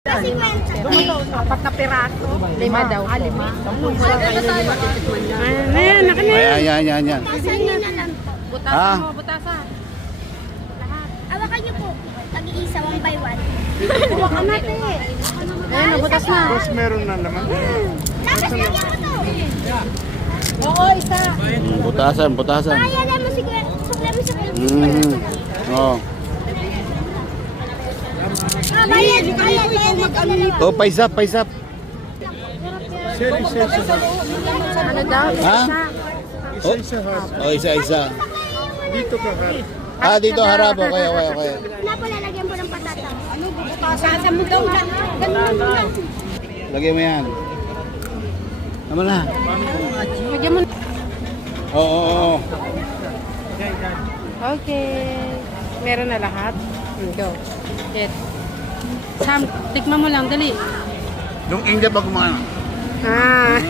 Kasi Apat na piraso. lima daw po. Lima. Ayan, naka na. Ayan. Butasan nyo na lang po. Butasan mo, butasan. Awakan nyo po. Tag-iisa, 1 by 1. Buwakan natin. Ayan, nabutas na. Tapos meron na naman. Tapos lagyan mo to. Oo, isa. Butasan. Kaya na mo si Kuya. Sukla mo si Kuya. Oh. Bayad. Oh, paisap. Ano daw? Ha? Oh, isa. Dito ka harap. Dito harap. Okay. Wala po lalagyan po ng patata. Ano, Butasan mo daw. Lagyan mo yan. Tama na. Lagyan mo. Oo. Okay. Meron na lahat. Go. Get. Sam, tikman mo lang, dali. Yung India pa kumana. Ah.